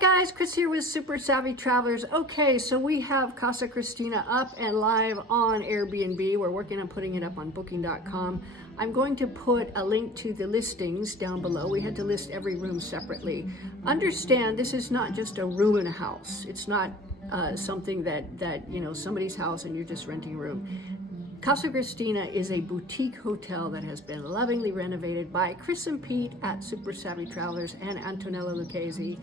Hi guys, Chris here with Super Savvy Travelers. Okay, so we have Casa Cristina up and live on Airbnb. We're working on putting it up on booking.com. I'm going to put a link to the listings down below. We had to list every room separately. Understand, this is not just a room in a house. It's not something that you know, somebody's house and you're just renting a room. Casa Cristina is a boutique hotel that has been lovingly renovated by Chris and Pete at Super Savvy Travelers and Antonella Lucchese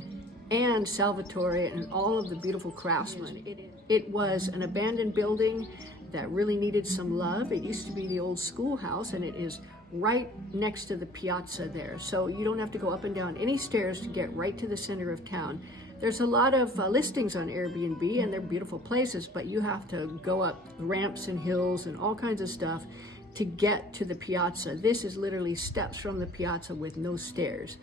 and Salvatore and all of the beautiful craftsmen. It was an abandoned building that really needed some love. It used to be the old schoolhouse, and it is right next to the piazza there. So you don't have to go up and down any stairs to get right to the center of town. There's a lot of listings on Airbnb, and they're beautiful places, but you have to go up ramps and hills and all kinds of stuff to get to the piazza. This is literally steps from the piazza with no stairs.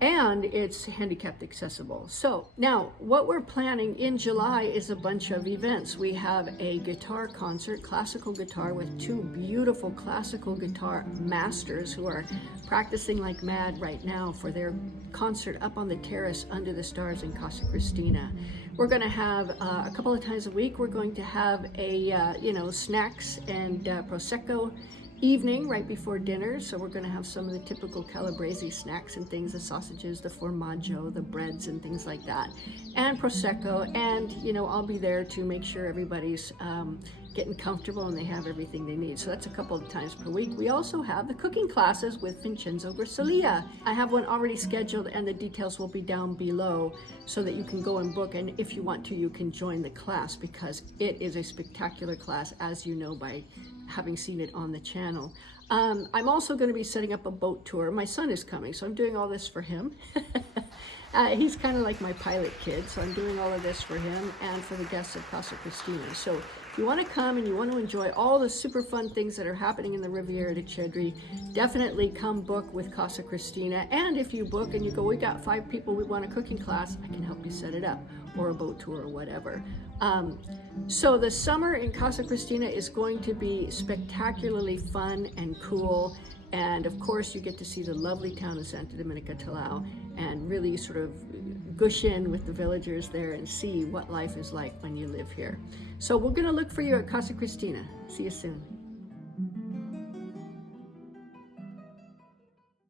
And it's handicapped accessible. So now what we're planning in July is a bunch of events. We have a guitar concert, classical guitar, with two beautiful classical guitar masters who are practicing like mad right now for their concert up on the terrace under the stars in Casa Cristina. We're going to have a couple of times a week, we're going to have a snacks and Prosecco evening right before dinner. So we're going to have some of the typical calabrese snacks and things, the sausages, the formaggio, the breads and things like that, and Prosecco. And I'll be there to make sure everybody's getting comfortable and they have everything they need. So that's a couple of times per week. We also have the cooking classes with Vincenzo Grisalia. I have one already scheduled, and the details will be down below so that you can go and book. And if you want to, you can join the class, because it is a spectacular class, as you know by having seen it on the channel. I'm also going to be setting up a boat tour. My son is coming, so I'm doing all this for him. He's kind of like my pilot kid, so I'm doing all of this for him and for the guests of Casa Cristina. So if you want to come and you want to enjoy all the super fun things that are happening in the Riviera de Cedri, definitely come book with Casa Cristina. And if you book and you go, we got 5 people, we want a cooking class, I can help you set it up, or a boat tour or whatever. So the summer in Casa Cristina is going to be spectacularly fun and cool. And of course, you get to see the lovely town of Santa Domenica Talao and really sort of gush in with the villagers there and see what life is like when you live here. So we're going to look for you at Casa Cristina. See you soon.